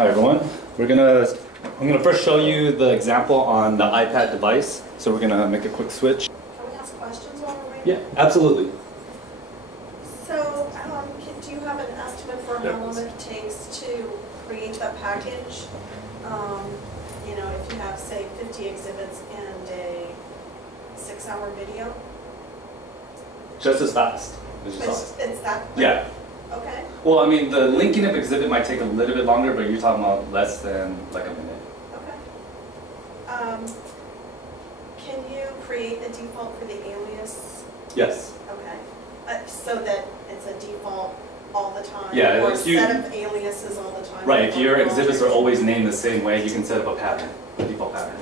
Hi everyone. I'm gonna first show you the example on the iPad device. So we're gonna make a quick switch. Can we ask questions while we're waiting? Yeah, absolutely. So, do you have an estimate for how long it takes to create the package? You know, if you have, say, 50 exhibits and a 6-hour video? Just as fast. It's that quick? Yeah. Okay. Well, I mean, the linking of exhibit might take a little bit longer, but you're talking about less than like a minute. Okay. Can you create a default for the alias? Yes. Okay. So that it's a default all the time? Yeah. Or a set of aliases all the time? Right. If your exhibits are always named the same way, you can set up a pattern, a default pattern.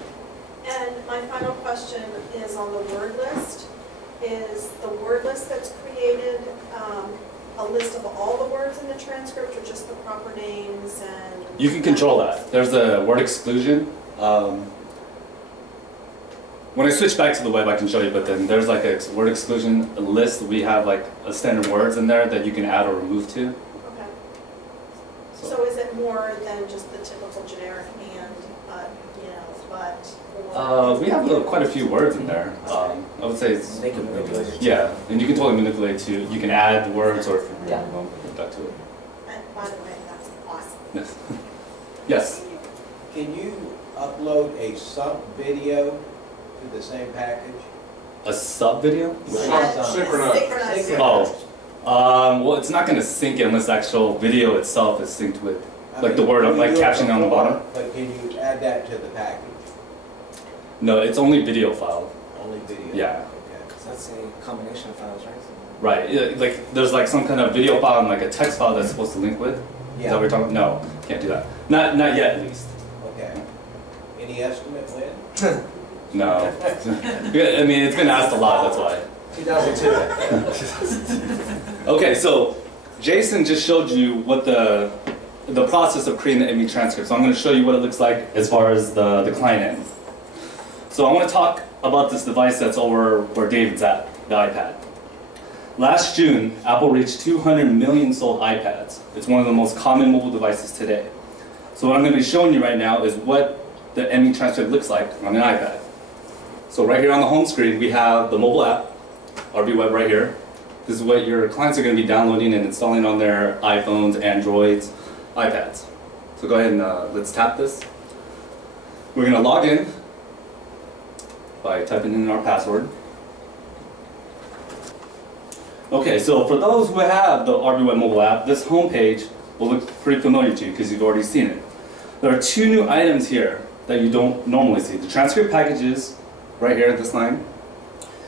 And my final question is on the word list. Is the word list that's created a list of all the words in the transcript, or just the proper names and... You can control that. There's a word exclusion. When I switch back to the web, I can show you, but then there's like a word exclusion list. We have like a standard words in there that you can add or remove to. Okay. So is it more than just the typical generic and, you know, but... We have quite a few words in there. I would say it's... They can manipulate it. Yeah, and you can totally manipulate too. You can add words or Yeah. that to it. And by the way, that's awesome. Yes. Yes. Can you upload a sub video to the same package? A sub video? Synchronized. Oh. Well, it's not going to sync unless the actual video itself is synced with, like the word, like captioning on the bottom. But can you add that to the package? No, it's only video file. Only video? Yeah. Okay. So that's a combination of files, right? Right. Yeah, like there's like some kind of video file and like a text file that's supposed to link with. Is that what we're talking about? No, can't do that. Not yet, at least. Okay. Any estimate when? No. I mean, it's been asked a lot. That's why. 2002. Okay, so Jason just showed you what the process of creating the ME transcript. So I'm going to show you what it looks like as far as the client end. So I want to talk about this device that's over where David's at, the iPad. Last June, Apple reached 200 million sold iPads. It's one of the most common mobile devices today. So what I'm going to be showing you right now is what the ME transcript looks like on an iPad. So right here on the home screen, we have the mobile app, RB Web right here. This is what your clients are going to be downloading and installing on their iPhones, Androids, iPads. So go ahead and let's tap this. We're going to log in by typing in our password. Okay, so for those who have the RB Web mobile app, this home page will look pretty familiar to you because you've already seen it. There are two new items here that you don't normally see. The transcript packages, right here at this line,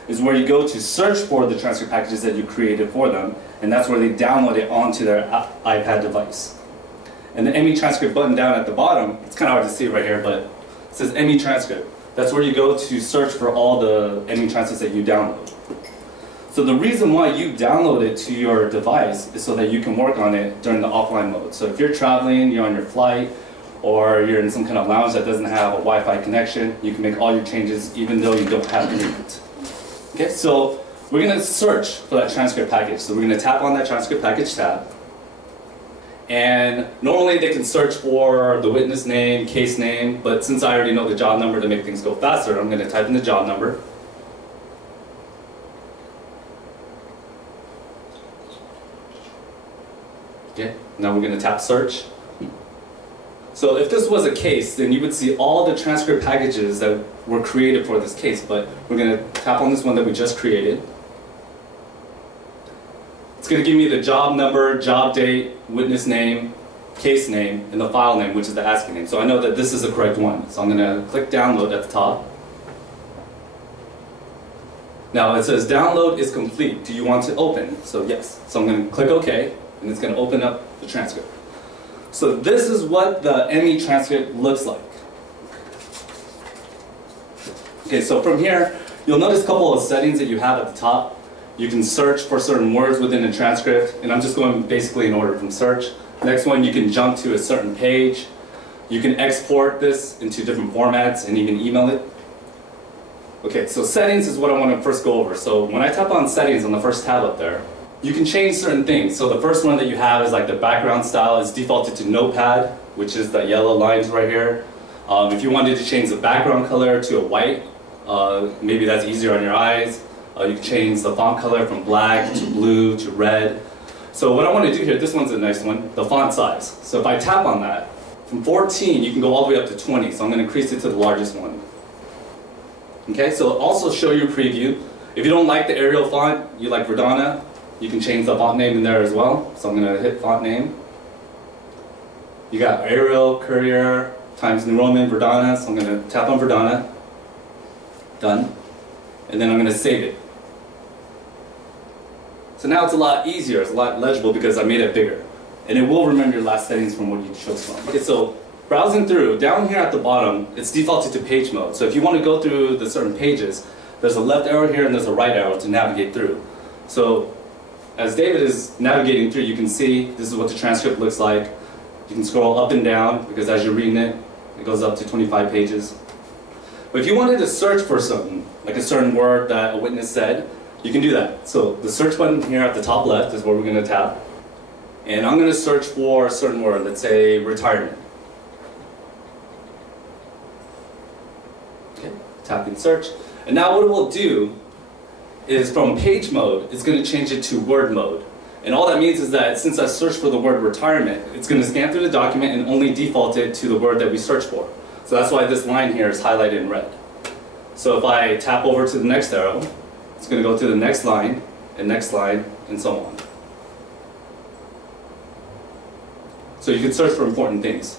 is where you go to search for the transcript packages that you created for them, and that's where they download it onto their iPad device. And the ME transcript button down at the bottom, it's kind of hard to see right here, but it says ME transcript. That's where you go to search for all the ME transcripts that you download. So the reason why you download it to your device is so that you can work on it during the offline mode. So if you're traveling, you're on your flight, or you're in some kind of lounge that doesn't have a Wi-Fi connection, you can make all your changes even though you don't have internet. Okay, so we're going to search for that transcript package. So we're going to tap on that transcript package tab. And normally they can search for the witness name, case name, but since I already know the job number to make things go faster, I'm going to type in the job number. Okay, now we're going to tap search. So if this was a case, then you would see all the transcript packages that were created for this case, but we're going to tap on this one that we just created. It's going to give me the job number, job date, witness name, case name, and the file name, which is the ASCII name. So I know that this is the correct one. So I'm going to click download at the top. Now it says download is complete. Do you want to open? So yes. So I'm going to click OK, and it's going to open up the transcript. So this is what the ME transcript looks like. Okay, so from here, you'll notice a couple of settings that you have at the top. You can search for certain words within the transcript, and I'm just going basically in order from search. Next one, you can jump to a certain page. You can export this into different formats and even email it. Okay, so settings is what I want to first go over. So when I tap on settings on the first tab up there, you can change certain things. So the first one that you have is like the background style is defaulted to Notepad, which is the yellow lines right here. If you wanted to change the background color to a white, maybe that's easier on your eyes. You can change the font color from black to blue to red. So what I want to do here, this one's a nice one, the font size. So if I tap on that, from 14 you can go all the way up to 20, so I'm going to increase it to the largest one. Okay, so it'll also show you a preview. If you don't like the Arial font, you like Verdana, you can change the font name in there as well. So I'm going to hit font name. You got Arial, Courier, Times New Roman, Verdana, so I'm going to tap on Verdana. Done. And then I'm going to save it. So now it's a lot easier, it's a lot legible because I made it bigger. And it will remember your last settings from what you chose from. Okay, so browsing through, down here at the bottom, it's defaulted to page mode. So if you want to go through the certain pages, there's a left arrow here and there's a right arrow to navigate through. So as David is navigating through, you can see this is what the transcript looks like. You can scroll up and down because as you're reading it, it goes up to 25 pages. But if you wanted to search for something, like a certain word that a witness said, you can do that. So the search button here at the top left is where we're going to tap. And I'm going to search for a certain word, let's say retirement. Okay, tapping search. And now what it will do is from page mode, it's going to change it to word mode. And all that means is that since I searched for the word retirement, it's going to scan through the document and only default it to the word that we searched for. So that's why this line here is highlighted in red. So if I tap over to the next arrow, it's going to go to the next line, and so on. So you can search for important things.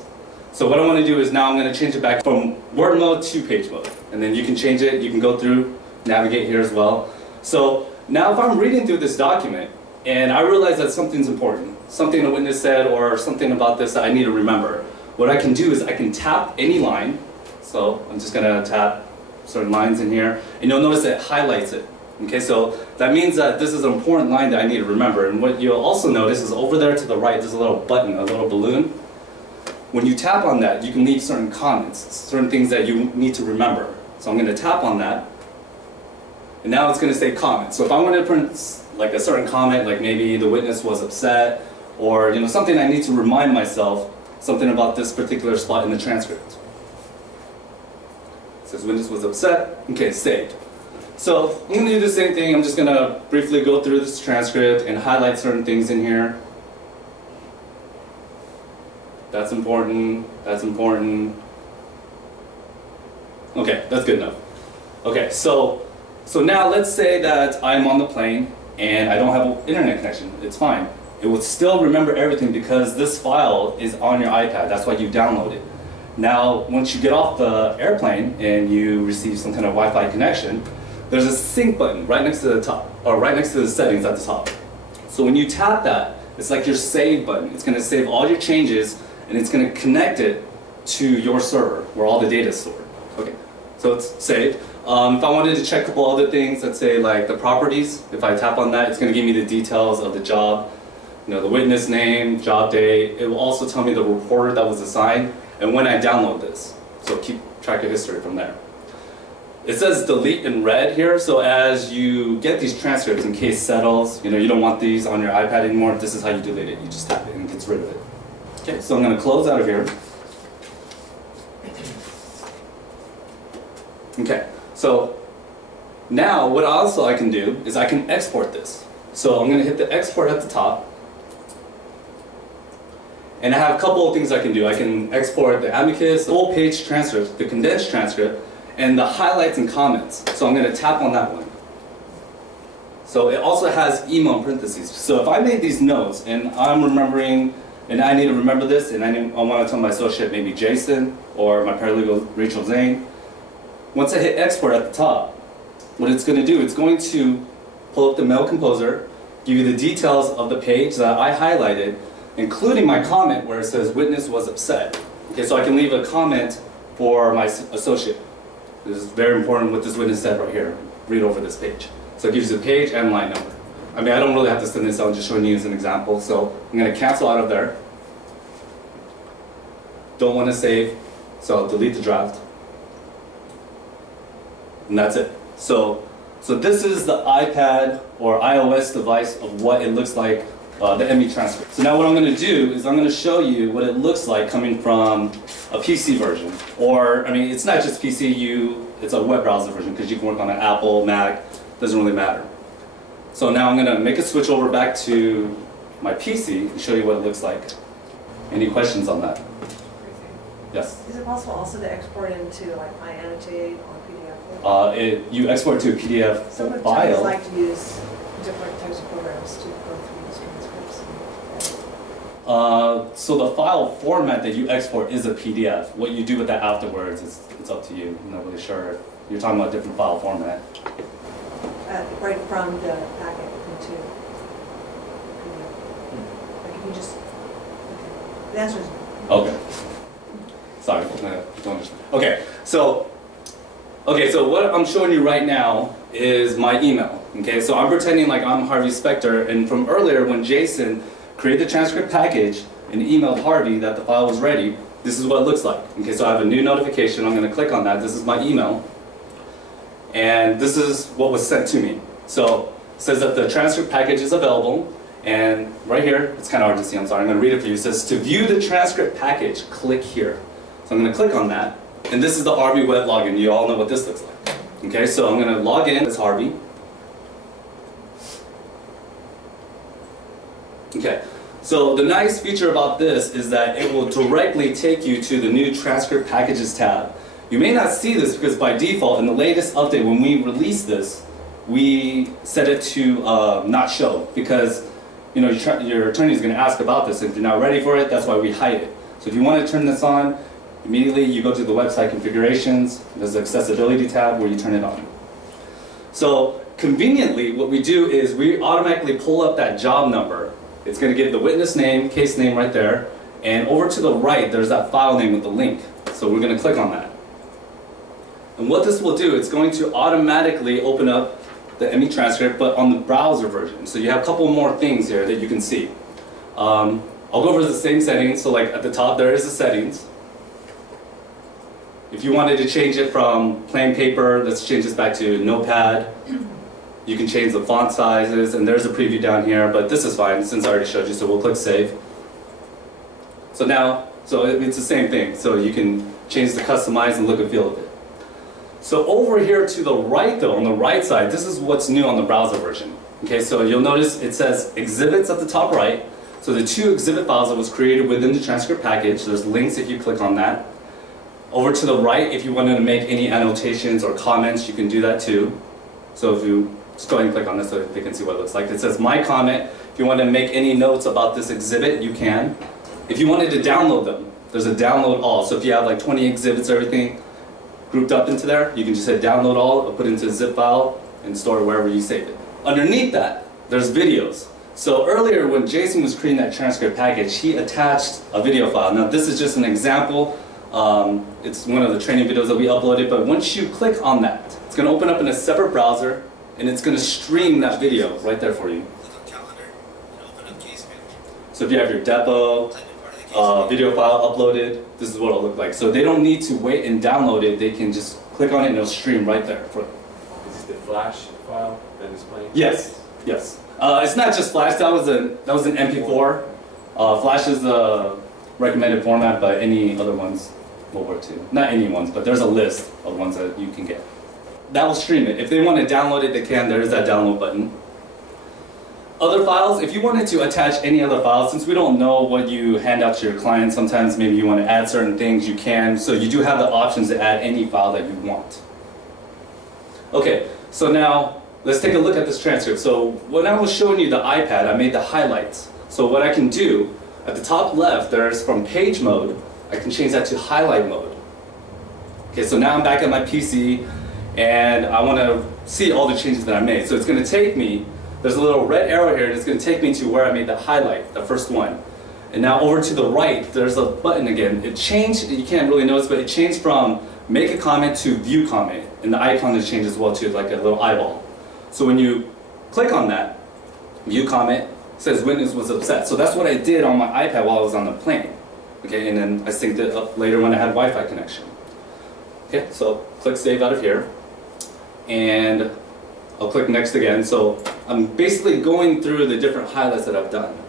So what I want to do is now I'm going to change it back from word mode to page mode. And then you can change it, you can go through, navigate here as well. So now if I'm reading through this document, and I realize that something's important, something a witness said or something about this that I need to remember, what I can do is I can tap any line. So I'm just going to tap certain lines in here, and you'll notice that it highlights it. Okay, so that means that this is an important line that I need to remember. And what you'll also notice is over there to the right, there's a little button, a little balloon. When you tap on that, you can leave certain comments, certain things that you need to remember. So I'm going to tap on that, and now it's going to say comment. So if I want to print like a certain comment, like maybe the witness was upset, or something I need to remind myself, something about this particular spot in the transcript. It says witness was upset. Okay, saved. So I'm going to do the same thing. I'm just going to briefly go through this transcript and highlight certain things in here. That's important. That's important. Okay, that's good enough. Okay, so now let's say that I'm on the plane and I don't have an internet connection. It's fine. It will still remember everything because this file is on your iPad. That's why you download it. Now, once you get off the airplane and you receive some kind of Wi-Fi connection, there's a sync button right next to the top, or right next to the settings at the top. So when you tap that, it's like your save button. It's going to save all your changes and it's going to connect it to your server where all the data is stored. Okay, so it's saved. If I wanted to check a couple other things, let's say like the properties, if I tap on that, it's going to give me the details of the job, the witness name, job date. It will also tell me the reporter that was assigned and when I download this. So keep track of history from there. It says delete in red here, so as you get these transcripts, in case settles, you don't want these on your iPad anymore, this is how you delete it. You just tap it and it gets rid of it. Okay, so I'm going to close out of here. Okay, so now what also I can do is I can export this. So I'm going to hit the export at the top. And I have a couple of things I can do. I can export the amicus, the full page transcript, the condensed transcript, and the highlights and comments. So I'm going to tap on that one. So it also has email in parentheses. So if I made these notes and I'm remembering, and I need to remember this, and I want to tell my associate maybe Jason or my paralegal Rachel Zane, once I hit export at the top, what it's going to do, it's going to pull up the mail composer, give you the details of the page that I highlighted, including my comment where it says witness was upset. Okay, so I can leave a comment for my associate. This is very important what this witness said right here. Read over this page. So it gives you the page and line number. I mean, I don't really have to send this out, I'm just showing you as an example. So I'm going to cancel out of there. Don't want to save, so I'll delete the draft. And that's it. So So this is the iPad or iOS device of what it looks like, the ME transcript. So now what I'm going to do is I'm going to show you what it looks like coming from a PC version. Or, I mean, it's not just PC, it's a web browser version because you can work on an Apple, Mac, doesn't really matter. So now I'm going to make a switch over back to my PC and show you what it looks like. Any questions on that? Yes? Is it possible also to export into like iAnnotate or PDF? You export to a PDF Some of file. like to use different types of programs to go through these transcripts. So the file format that you export is a PDF. What you do with that afterwards, it's up to you. I'm not really sure. You're talking about a different file format. Right from the packet into PDF. Like if you just, the answer is Okay. Sorry, I don't understand. Okay, so what I'm showing you right now is my email. Okay, so I'm pretending like I'm Harvey Specter, and from earlier when Jason created the transcript package and emailed Harvey that the file was ready, this is what it looks like. Okay, so I have a new notification. I'm going to click on that. This is my email, and this is what was sent to me. So it says that the transcript package is available. And right here, it's kind of hard to see, I'm sorry, I'm going to read it for you. It says, to view the transcript package, click here. So I'm going to click on that. And this is the Harvey web login. You all know what this looks like. Okay, so I'm going to log in as Harvey. Okay, so the nice feature about this is that it will directly take you to the new transcript packages tab. You may not see this because by default, in the latest update, when we release this, we set it to not show because you know, your attorney is going to ask about this. If you're not ready for it, that's why we hide it. So if you want to turn this on, immediately you go to the website configurations. There's the accessibility tab where you turn it on. So conveniently, what we do is we automatically pull up that job number. It's going to give the witness name, case name right there. And over to the right, there's that file name with the link. So we're going to click on that. And what this will do, it's going to automatically open up the ME transcript, but on the browser version. So you have a couple more things here that you can see. I'll go over the same settings. So like at the top, there is the settings. If you wanted to change it from plain paper, let's change this back to Notepad. You can change the font sizes, and there's a preview down here, but this is fine since I already showed you, so we'll click Save. So now, it's the same thing. So you can change the customize and look and feel of it. So over here to the right though, on the right side, this is what's new on the browser version. Okay, so you'll notice it says exhibits at the top right. So the two exhibit files that was created within the transcript package, there's links if you click on that. Over to the right, if you wanted to make any annotations or comments, you can do that too. So if you just go ahead and click on this so they can see what it looks like. It says my comment. If you want to make any notes about this exhibit, you can. If you wanted to download them, there's a download all. So if you have like 20 exhibits, everything grouped up into there, you can just hit download all, or put it into a zip file, and store it wherever you save it. Underneath that, there's videos. So earlier when Jason was creating that transcript package, he attached a video file. Now this is just an example. It's one of the training videos that we uploaded, but once you click on that, it's going to open up in a separate browser, and it's going to stream that video right there for you. So if you have your depot, video file uploaded, this is what it'll look like. So they don't need to wait and download it, they can just click on it and it'll stream right there for them. Is this the Flash file that is playing? Yes, yes. It's not just Flash, that was an MP4. Flash is the recommended format, but any other ones will work too. Not any ones, but there's a list of ones that you can get. That will stream it. If they want to download it, they can. There's that download button. Other files, if you wanted to attach any other files, since we don't know what you hand out to your clients, sometimes maybe you want to add certain things, you can. So you do have the options to add any file that you want. Okay, so now let's take a look at this transcript. So when I was showing you the iPad, I made the highlights. So what I can do, at the top left, there's from page mode, I can change that to highlight mode. Okay, so now I'm back at my PC, and I want to see all the changes that I made. So it's going to take me, there's a little red arrow here, and it's going to take me to where I made the highlight, the first one. And now over to the right, there's a button again. It changed, you can't really notice, but it changed from make a comment to view comment. And the icon has changed as well too, like a little eyeball. So when you click on that, view comment, it says witness was upset. So that's what I did on my iPad while I was on the plane. Okay, and then I synced it up later when I had Wi-Fi connection. Okay, so click save out of here. And I'll click next again. So I'm basically going through the different highlights that I've done.